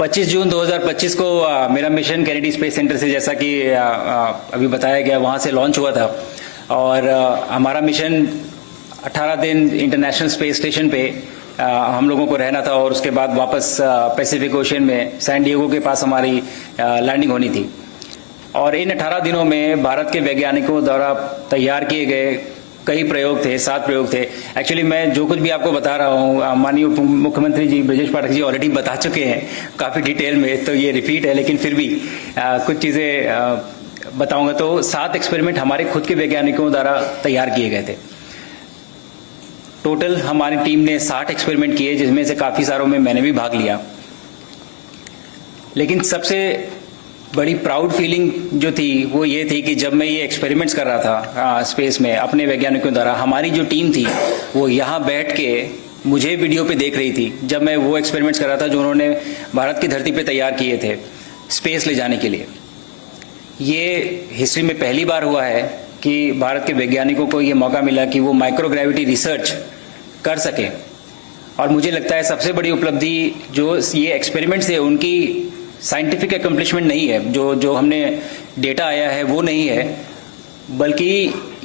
25 जून 2025 को मेरा mission Kennedy space centre से, जैसा कि अभी बताया गया, वहाँ से लॉन्च हुआ था। और हमारा मिशन 18 दिन इंटरनेशनल स्पेस स्टेशन पे हम लोगों को रहना था और उसके बाद वापस पैसिफिक ओशन में सैन डिएगो के पास हमारी लैंडिंग होनी थी। और इन 18 दिनों में भारत के वैज्ञानिकों द्वारा तैयार किए गए कई प्रयोग थे, 7 प्रयोग थे। एक्चुअली मैं जो कुछ भी आपको बता रहा हूँ, माननीय मुख्यमंत्री जी ब्रजेश पाठक जी ऑलरेडी बता चुके हैं काफ़ी डिटेल में, तो ये रिपीट है, लेकिन फिर भी कुछ चीज़ें बताऊंगा। तो 7 एक्सपेरिमेंट हमारे खुद के वैज्ञानिकों द्वारा तैयार किए गए थे। टोटल हमारी टीम ने 60 एक्सपेरिमेंट किए, जिसमें से काफ़ी सारों में मैंने भी भाग लिया। लेकिन सबसे बड़ी प्राउड फीलिंग जो थी वो ये थी कि जब मैं ये एक्सपेरिमेंट्स कर रहा था स्पेस में अपने वैज्ञानिकों द्वारा, हमारी जो टीम थी वो यहाँ बैठ के मुझे वीडियो पे देख रही थी जब मैं वो एक्सपेरिमेंट्स कर रहा था जो उन्होंने भारत की धरती पे तैयार किए थे स्पेस ले जाने के लिए। ये हिस्ट्री में पहली बार हुआ है कि भारत के वैज्ञानिकों को ये मौका मिला कि वो माइक्रोग्रेविटी रिसर्च कर सके। और मुझे लगता है सबसे बड़ी उपलब्धि जो ये एक्सपेरिमेंट्स है उनकी साइंटिफिक अकम्पलिशमेंट नहीं है, जो हमने डेटा आया है वो नहीं है, बल्कि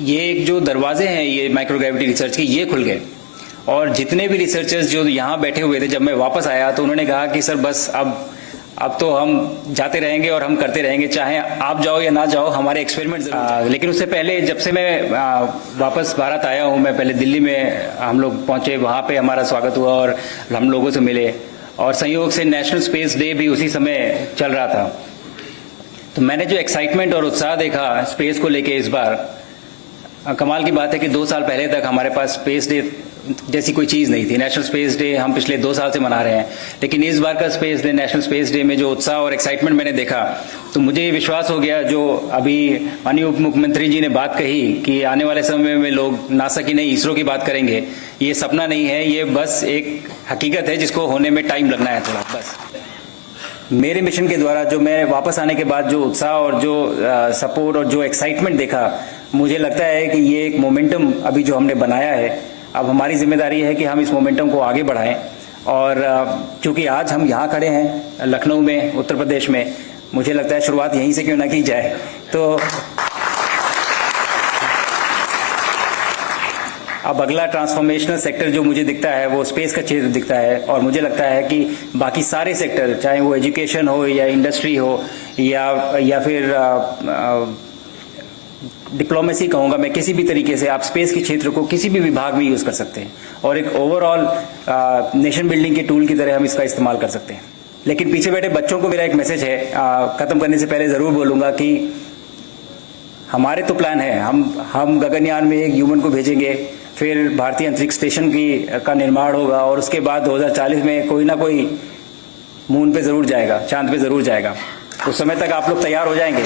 ये जो दरवाजे हैं ये माइक्रोग्रेविटी रिसर्च के, ये खुल गए। और जितने भी रिसर्चर्स जो यहाँ बैठे हुए थे, जब मैं वापस आया तो उन्होंने कहा कि सर बस अब तो हम जाते रहेंगे और हम करते रहेंगे, चाहे आप जाओ या ना जाओ, हमारे एक्सपेरिमेंट। लेकिन उससे पहले जब से मैं वापस भारत आया हूँ, मैं पहले दिल्ली में हम लोग पहुंचे, वहाँ पे हमारा स्वागत हुआ और हम लोगों से मिले, और संयोग से नेशनल स्पेस डे भी उसी समय चल रहा था। तो मैंने जो एक्साइटमेंट और उत्साह देखा स्पेस को लेके इस बार, कमाल की बात है कि 2 साल पहले तक हमारे पास स्पेस डे जैसी कोई चीज़ नहीं थी। नेशनल स्पेस डे हम पिछले 2 साल से मना रहे हैं, लेकिन इस बार का space day, national space day में जो उत्साह और एक्साइटमेंट मैंने देखा, तो मुझे ये विश्वास हो गया, जो अभी माननीय उप मुख्यमंत्री जी ने बात कही कि आने वाले समय में लोग नासा की नहीं इसरो की बात करेंगे, ये सपना नहीं है, ये बस एक हकीकत है जिसको होने में टाइम लगना है थोड़ा बस। मेरे मिशन के द्वारा जो मैं वापस आने के बाद जो उत्साह और जो सपोर्ट और जो एक्साइटमेंट देखा, मुझे लगता है कि ये एक मोमेंटम अभी जो हमने बनाया है, अब हमारी जिम्मेदारी है कि हम इस मोमेंटम को आगे बढ़ाएं। और चूंकि आज हम यहाँ खड़े हैं लखनऊ में, उत्तर प्रदेश में, मुझे लगता है शुरुआत यहीं से क्यों ना की जाए। तो अब अगला ट्रांसफॉर्मेशनल सेक्टर जो मुझे दिखता है वो स्पेस का क्षेत्र दिखता है, और मुझे लगता है कि बाकी सारे सेक्टर, चाहे वो एजुकेशन हो या इंडस्ट्री हो या फिर डिप्लोमेसी कहूँगा मैं, किसी भी तरीके से आप स्पेस के क्षेत्र को किसी भी विभाग में यूज़ कर सकते हैं और एक ओवरऑल नेशन बिल्डिंग के टूल की तरह हम इसका इस्तेमाल कर सकते हैं। लेकिन पीछे बैठे बच्चों को मेरा एक मैसेज है, ख़त्म करने से पहले ज़रूर बोलूँगा कि हमारे तो प्लान है, हम गगनयान में एक ह्यूमन को भेजेंगे, फिर भारतीय अंतरिक्ष स्टेशन का निर्माण होगा, और उसके बाद 2040 में कोई ना कोई मून पे ज़रूर जाएगा, चांद पे ज़रूर जाएगा। उस समय तक आप लोग तैयार हो जाएंगे।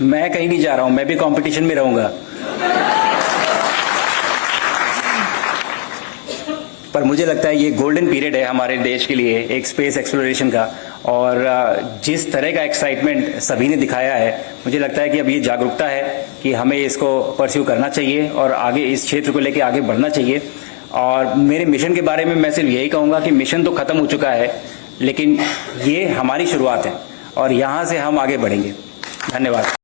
मैं कहीं नहीं जा रहा हूं, मैं भी कंपटीशन में रहूंगा, पर मुझे लगता है ये गोल्डन पीरियड है हमारे देश के लिए एक स्पेस एक्सप्लोरेशन का। और जिस तरह का एक्साइटमेंट सभी ने दिखाया है, मुझे लगता है कि अब ये जागरूकता है कि हमें इसको परस्यू करना चाहिए और आगे इस क्षेत्र को लेकर आगे बढ़ना चाहिए। और मेरे मिशन के बारे में मैं सिर्फ यही कहूँगा कि मिशन तो खत्म हो चुका है, लेकिन ये हमारी शुरुआत है और यहाँ से हम आगे बढ़ेंगे। धन्यवाद।